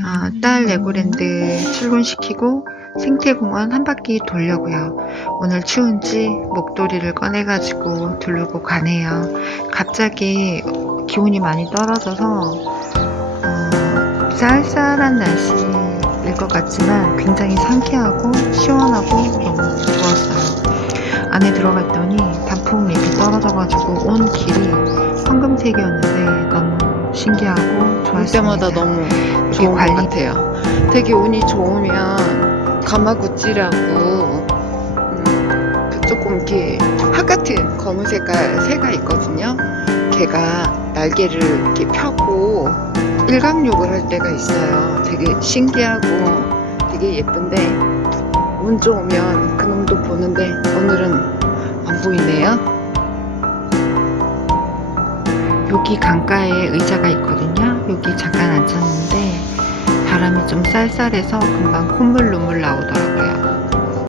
아, 딸 레고랜드 출근시키고 생태공원 한 바퀴 돌려고요. 오늘 추운지 목도리를 꺼내가지고 두르고 가네요. 갑자기 기온이 많이 떨어져서 어, 쌀쌀한 날씨일 것 같지만 굉장히 상쾌하고 시원하고 너무 좋았어요. 안에 들어갔더니 단풍잎이 떨어져가지고 온 길이 황금색이었는데 신기하고 볼 좋았습니다. 때마다 너무 좋은 관리- 것 같아요. 되게 운이 좋으면 가마구찌라고 음, 그 조금 이렇게 학 같은 검은 색깔 새가 있거든요. 걔가 날개를 이렇게 펴고 일광욕을 할 때가 있어요. 되게 신기하고 되게 예쁜데 운 좋으면 그놈도 보는데 오늘은 안 보이네요. 여기 강가에 의자가 있거든요. 여기 잠깐 앉았는데 바람이 좀 쌀쌀해서 금방 콧물 눈물